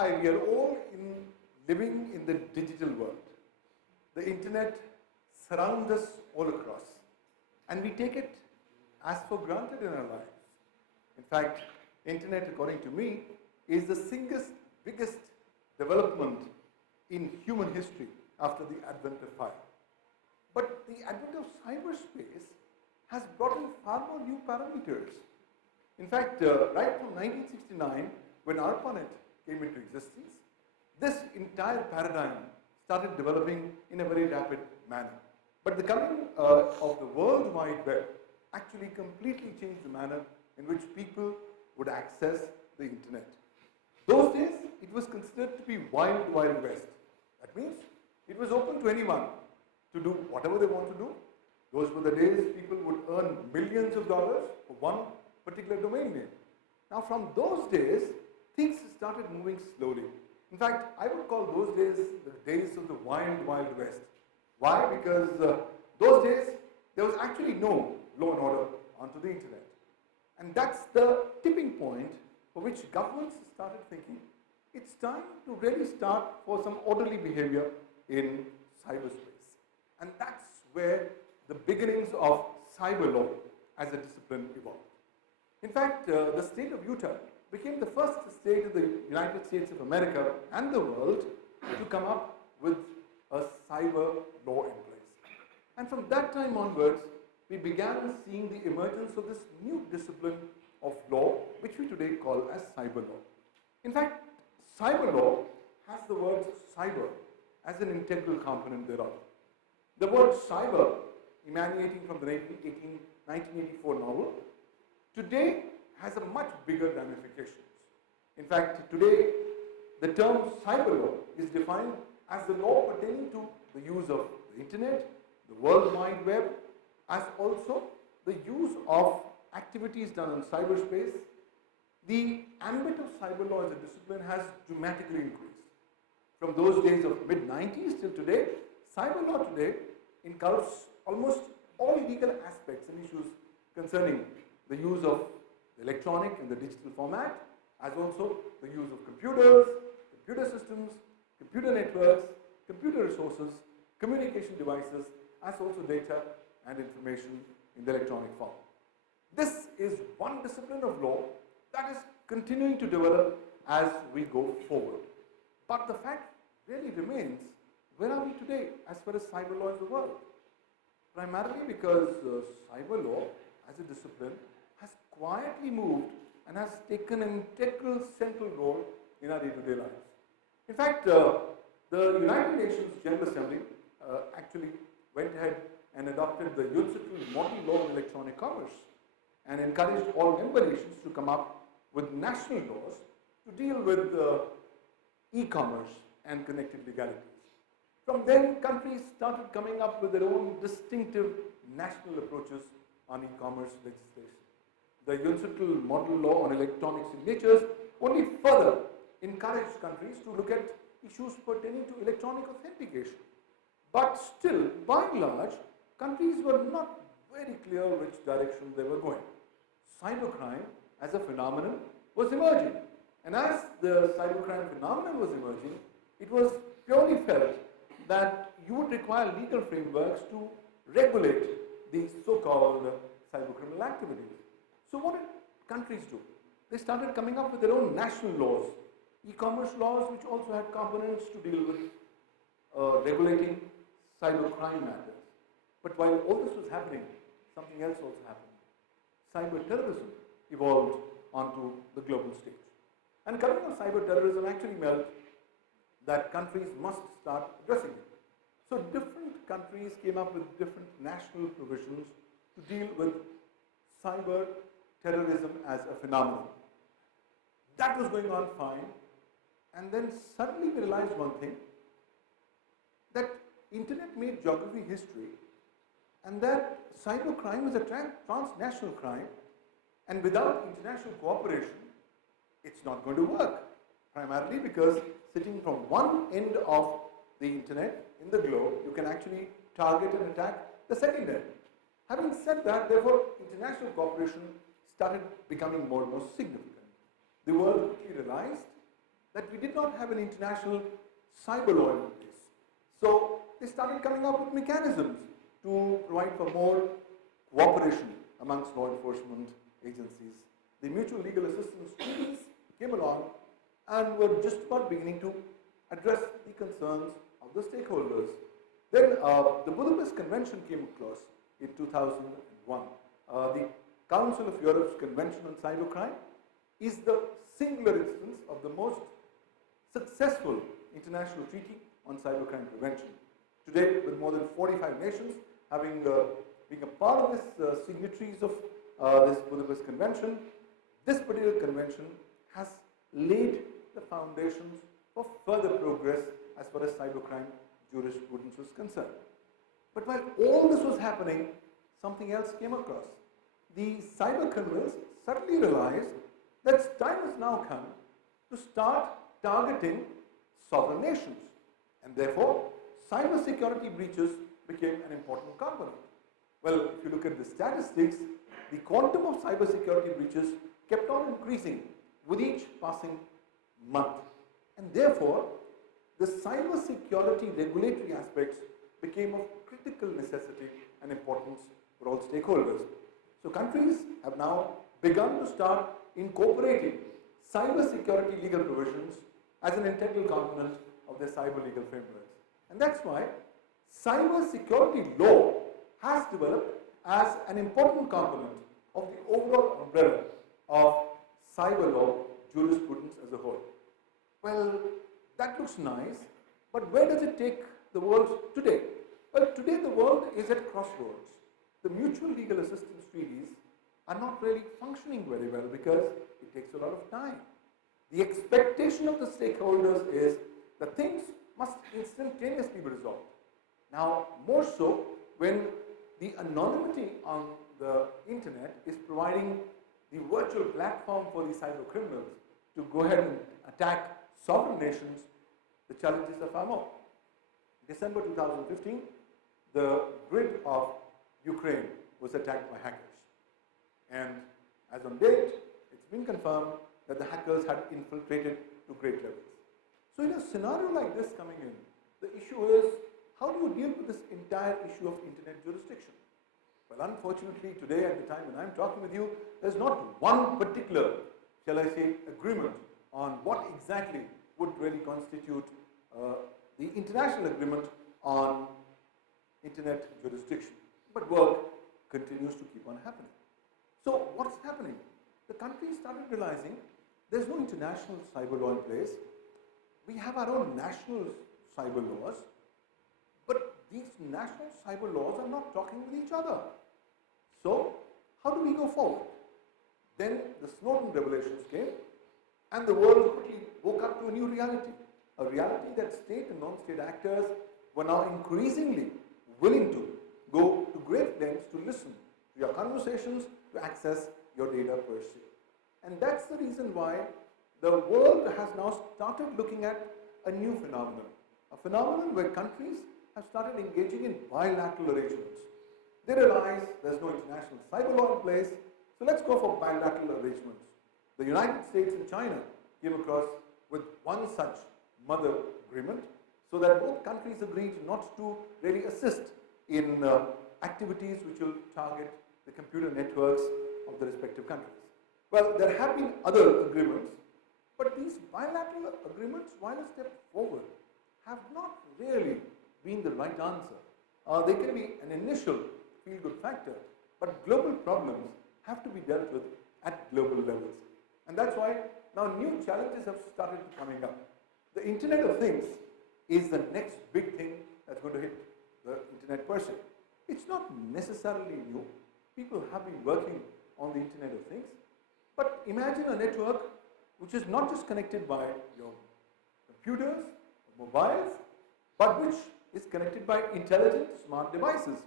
Hi, we are all living in the digital world. The internet surrounds us all across, and we take it as for granted in our lives. In fact, internet, according to me, is the single biggest development in human history after the advent of fire. But the advent of cyberspace has brought in far more new parameters. In fact, right from 1969, when ARPANET came into existence, this entire paradigm started developing in a very rapid manner. But the coming of the World Wide Web actually completely changed the manner in which people would access the internet. Those days, it was considered to be wild, wild west. That means it was open to anyone to do whatever they want to do. Those were the days people would earn millions of dollars for one particular domain name. Now, from those days, things started moving slowly. In fact, I would call those days the days of the wild, wild west. Why? Because those days, there was actually no law and order onto the internet. And that's the tipping point for which governments started thinking, it's time to really start for some orderly behavior in cyberspace. And that's where the beginnings of cyber law as a discipline evolved. In fact, the state of Utah became the first state of the United States of America and the world to come up with a cyber law in place. And from that time onwards, we began seeing the emergence of this new discipline of law, which we today call as cyber law. In fact, cyber law has the word cyber as an integral component thereof. The word cyber, emanating from the 1984 novel, today has a much bigger ramifications. In fact, today the term cyber law is defined as the law pertaining to the use of the internet, the World Wide Web, as also the use of activities done in cyberspace. The ambit of cyber law as a discipline has dramatically increased. From those days of mid-90s till today, cyber law today includes almost all legal aspects and issues concerning the use of the electronic and the digital format, as also the use of computers, computer systems, computer networks, computer resources, communication devices, as also data and information in the electronic form. This is one discipline of law that is continuing to develop as we go forward. But the fact really remains, where are we today as far as cyber law is the world? Primarily because cyber law as a discipline has quietly moved and has taken an integral central role in our day-to-day lives. In fact, the United Nations General Assembly actually went ahead and adopted the sectoral model law on electronic commerce and encouraged all member nations to come up with national laws to deal with e-commerce and connected legalities. From then, countries started coming up with their own distinctive national approaches on e-commerce legislation. The sectoral model law on electronic signatures only further encouraged countries to look at issues pertaining to electronic authentication. But still, by and large, countries were not very clear which direction they were going. Cybercrime as a phenomenon was emerging. And as the cybercrime phenomenon was emerging, it was purely felt that you would require legal frameworks to regulate these so-called cybercriminal activities. So what did countries do? They started coming up with their own national laws, e-commerce laws, which also had components to deal with regulating cybercrime matters. But while all this was happening, something else also happened. Cyber terrorism evolved onto the global stage. And coming on cyber terrorism actually meant that countries must start addressing it. So different countries came up with different national provisions to deal with cyber terrorism as a phenomenon. That was going on fine, and then suddenly we realized one thing, that internet made geography history, and that cybercrime is a transnational crime, and without international cooperation, it's not going to work. Primarily because sitting from one end of the internet in the globe, you can actually target and attack the second end. Having said that, therefore, international cooperation started becoming more and more significant. The world quickly realized that we did not have an international cyber law in place. So they started coming up with mechanisms to provide for more cooperation amongst law enforcement agencies. The mutual legal assistance treaties came along and were just about beginning to address the concerns of the stakeholders. Then the Budapest Convention came across in 2001. The Council of Europe's Convention on Cybercrime is the singular instance of the most successful international treaty on cybercrime prevention. Today, with more than 45 nations having being a part of this signatories of this Budapest Convention, this particular convention has laid the foundations for further progress as far as cybercrime jurisprudence was concerned. But while all this was happening, something else came across. The cyber criminals suddenly realized that time has now come to start targeting sovereign nations, and therefore cyber security breaches became an important component. Well, if you look at the statistics, the quantum of cyber security breaches kept on increasing with each passing month, and therefore the cyber security regulatory aspects became of critical necessity and importance for all stakeholders. So countries have now begun to start incorporating cyber security legal provisions as an integral component of their cyber legal frameworks. And that's why cyber security law has developed as an important component of the overall umbrella of cyber law jurisprudence as a whole. Well, that looks nice, but where does it take the world today? Well, today the world is at crossroads. The mutual legal assistance treaties are not really functioning very well because it takes a lot of time. The expectation of the stakeholders is that things must instantaneously be resolved. Now, more so when the anonymity on the internet is providing the virtual platform for the cyber criminals to go ahead and attack sovereign nations, the challenges are far more. December 2015, the grid of Ukraine was attacked by hackers. And as on date, it's been confirmed that the hackers had infiltrated to great levels. So in a scenario like this coming in, the issue is, how do you deal with this entire issue of internet jurisdiction? Well, unfortunately, today at the time when I'm talking with you, there's not one particular, shall I say, agreement on what exactly would really constitute the international agreement on internet jurisdiction. But work continues to keep on happening. So what's happening? The countries started realizing there's no international cyber law in place. We have our own national cyber laws, but these national cyber laws are not talking with each other. So how do we go forward? Then the Snowden revelations came, and the world quickly woke up to a new reality, a reality that state and non-state actors were now increasingly willing to go to great lengths to listen to your conversations, to access your data per se. And that's the reason why the world has now started looking at a new phenomenon, a phenomenon where countries have started engaging in bilateral arrangements. They realize there's no international cyber law in place, so let's go for bilateral arrangements. The United States and China came across with one such mother agreement, so that both countries agreed not to really assist in activities which will target the computer networks of the respective countries. Well, there have been other agreements, but these bilateral agreements, while a step forward, have not really been the right answer. They can be an initial feel-good factor, but global problems have to be dealt with at global levels. And that's why now new challenges have started coming up. The Internet of Things is the next big thing that's going to hit the Internet per se. It's not necessarily new. People have been working on the Internet of Things. But imagine a network which is not just connected by your computers, or mobiles, but which is connected by intelligent smart devices.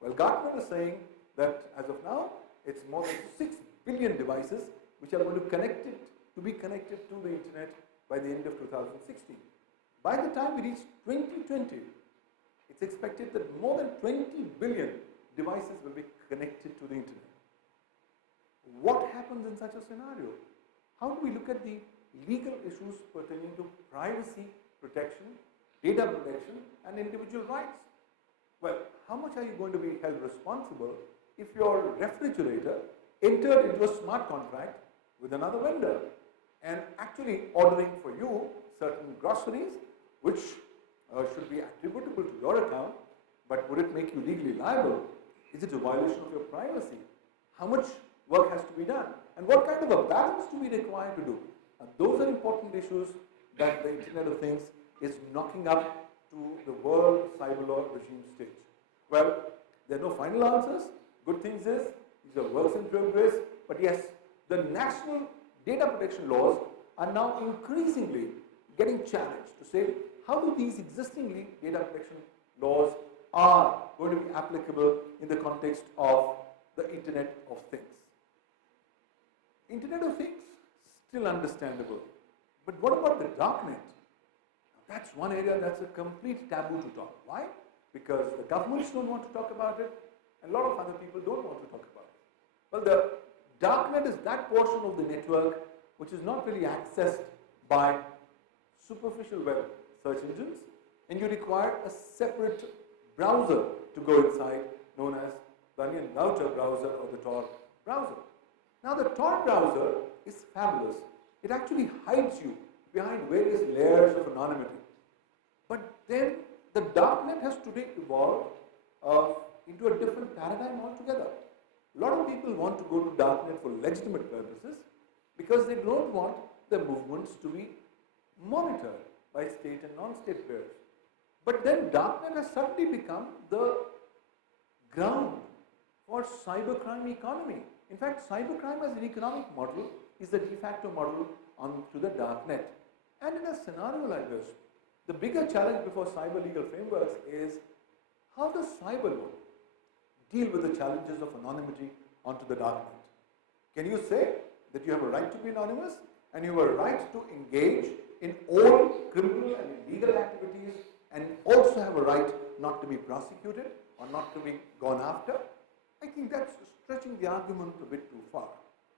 Well, Gartner is saying that as of now, it's more than 6 billion devices which are going to be connected to the Internet by the end of 2016. By the time we reach 2020, it's expected that more than 20 billion devices will be connected to the Internet. What happens in such a scenario? How do we look at the legal issues pertaining to privacy protection, data protection, and individual rights. Well, how much are you going to be held responsible if your refrigerator entered into a smart contract with another vendor and actually ordering for you certain groceries which should be attributable to your account, but would it make you legally liable? Is it a violation of your privacy? How much work has to be done? And what kind of a balance do we require to do? And those are important issues that the Internet of Things is knocking up to the world cyber law regime stage. Well, there are no final answers. Good things is, these are works in progress, but yes, the national data protection laws are now increasingly getting challenged to say how do these existing data protection laws are going to be applicable in the context of the Internet of Things. Internet of Things, still understandable. But what about the darknet? That's one area that's a complete taboo to talk. Why? Because the governments don't want to talk about it, and a lot of other people don't want to talk about it. Well, the darknet is that portion of the network which is not really accessed by superficial web search engines, and you require a separate browser to go inside, known as the onion router browser or the Tor browser. Now, the Tor browser is fabulous. It actually hides you behind various layers of anonymity. But then the darknet has today evolved into a different paradigm altogether. A lot of people want to go to darknet for legitimate purposes because they don't want their movements to be monitored by state and non-state players. But then darknet has suddenly become the ground for cybercrime economy. In fact, cybercrime as an economic model is the de facto model onto the darknet. And in a scenario like this, the bigger challenge before cyber legal frameworks is how does cyber law deal with the challenges of anonymity onto the darknet? Can you say that you have a right to be anonymous and you have a right to engage in all criminal and illegal activities and also have a right not to be prosecuted or not to be gone after? I think that's stretching the argument a bit too far.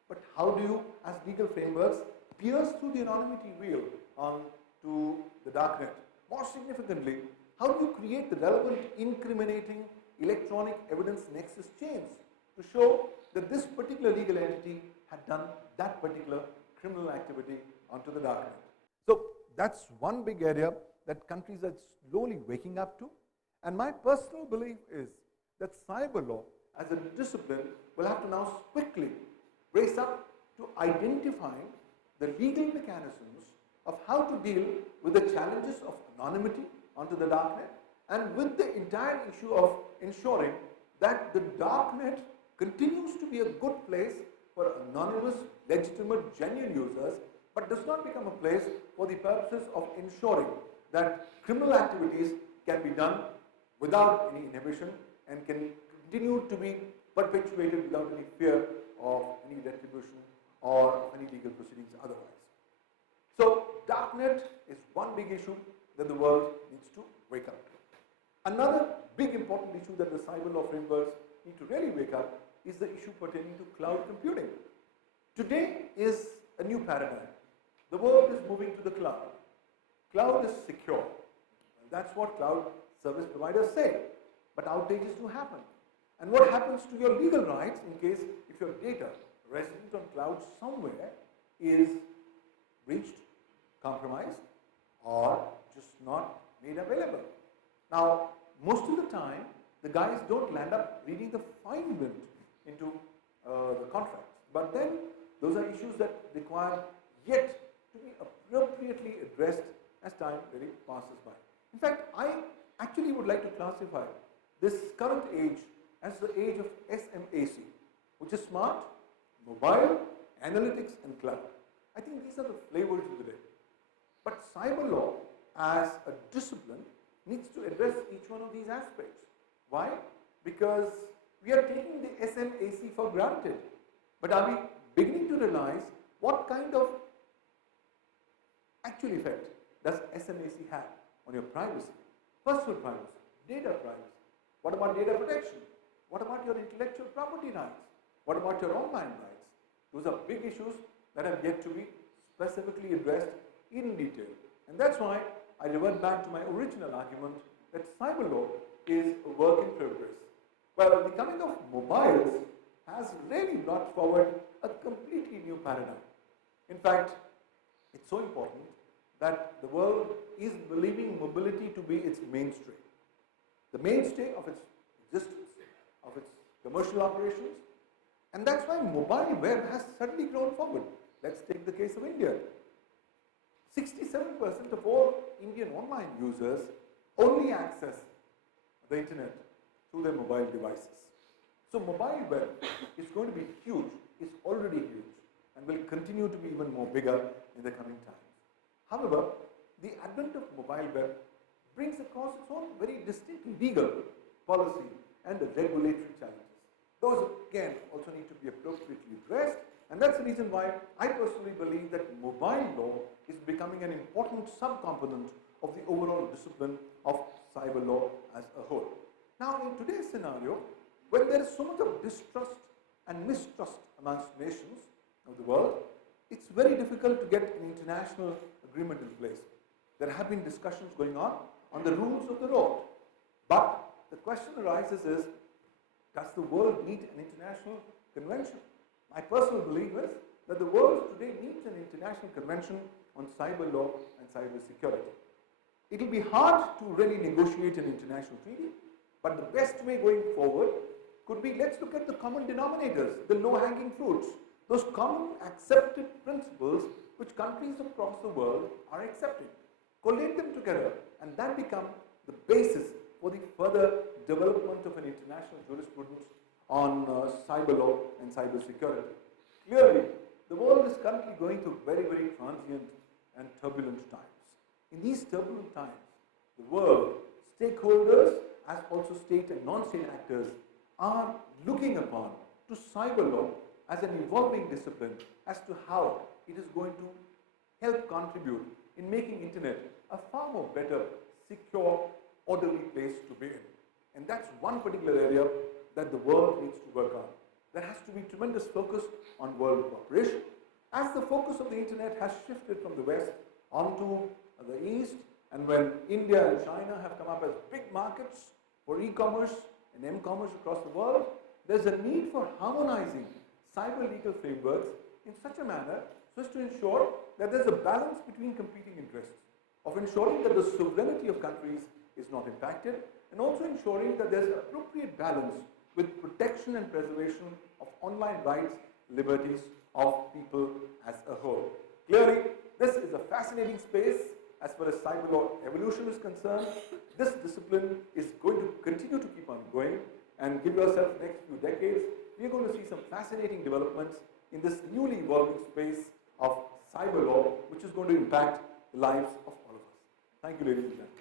But how do you, as legal frameworks, pierce through the anonymity veil onto the darknet? More significantly, how do you create the relevant incriminating electronic evidence nexus chains to show that this particular legal entity had done that particular criminal activity onto the darknet? So that's one big area that countries are slowly waking up to. And my personal belief is that cyber law as a discipline will have to now quickly race up to identifying the legal mechanisms of how to deal with the challenges of anonymity onto the darknet and with the entire issue of ensuring that the darknet continues to be a good place for anonymous, legitimate, genuine users, but does not become a place for the purposes of ensuring that criminal activities can be done without any inhibition and can continue to be perpetuated without any fear of any retribution or any legal proceedings otherwise. So, darknet is one big issue that the world needs to wake up to. Another big important issue that the cyber law frameworks need to really wake up is the issue pertaining to cloud computing. Today is a new paradigm. The world is moving to the cloud. Cloud is secure. That's what cloud service providers say. But outages do happen. And what happens to your legal rights in case if your data resident on cloud somewhere is breached, compromised, or just not made available? Now, most of the time, the guys don't land up reading the fine print into the contracts. But then, those are issues that require yet to be appropriately addressed as time really passes by. In fact, I actually would like to classify this current age as the age of SMAC, which is smart, mobile, analytics, and cloud. I think these are the flavors of the day. But cyber law as a discipline needs to address each one of these aspects. Why? Because we are taking the SMAC for granted. But are we beginning to realize what kind of actual effect does SMAC have on your privacy, personal privacy, data privacy? What about data protection? What about your intellectual property rights? What about your online rights? Those are big issues that have yet to be specifically addressed in detail. And that's why I revert back to my original argument that cyber law is a work in progress. Well, the coming of mobiles has really brought forward a completely new paradigm. In fact, it's so important that the world is believing mobility to be its mainstay. The mainstay of its existence, of its commercial operations, and that's why mobile web has suddenly grown forward. Let's take the case of India. 67% of all Indian online users only access the internet through their mobile devices. So mobile web is going to be huge, is already huge, and will continue to be even more bigger in the coming times. However, the advent of mobile web brings across its own very distinct legal, policy, and regulatory challenges. Those, again, also need to be appropriately addressed, and that's the reason why I personally believe that mobile law is becoming an important subcomponent of the overall discipline of cyber law as a whole. Now, in today's scenario, when there is so much of distrust and mistrust amongst nations of the world, it's very difficult to get an international agreement in place. There have been discussions going on the rules of the road. But the question arises is, does the world need an international convention? My personal belief is that the world today needs an international convention on cyber law and cyber security. It will be hard to really negotiate an international treaty, but the best way going forward could be, let's look at the common denominators, the low-hanging fruits, those common accepted principles which countries across the world are accepting. Collate them together, and that become the basis for the further development of an international jurisprudence on cyber law and cyber security. Clearly, the world is currently going through very, very transient and turbulent times. In these turbulent times, the world, stakeholders, as also state and non-state actors, are looking upon to cyber law as an evolving discipline as to how it is going to help contribute in making internet a far more better, secure, orderly place to be in. And that's one particular area that the world needs to work on. There has to be tremendous focus on world cooperation. As the focus of the internet has shifted from the West onto the East, and when India and China have come up as big markets for e-commerce and m-commerce across the world, there's a need for harmonizing cyber legal frameworks in such a manner so as to ensure that there's a balance between competing interests, of ensuring that the sovereignty of countries is not impacted, and also ensuring that there's appropriate balance with protection and preservation of online rights, liberties of people as a whole. Clearly, this is a fascinating space as far as cyber law evolution is concerned. This discipline is going to continue to keep on going, and give yourself next few decades, we're going to see some fascinating developments in this newly evolving space of cyber law, which is going to impact the lives of all of us. Thank you, ladies and gentlemen.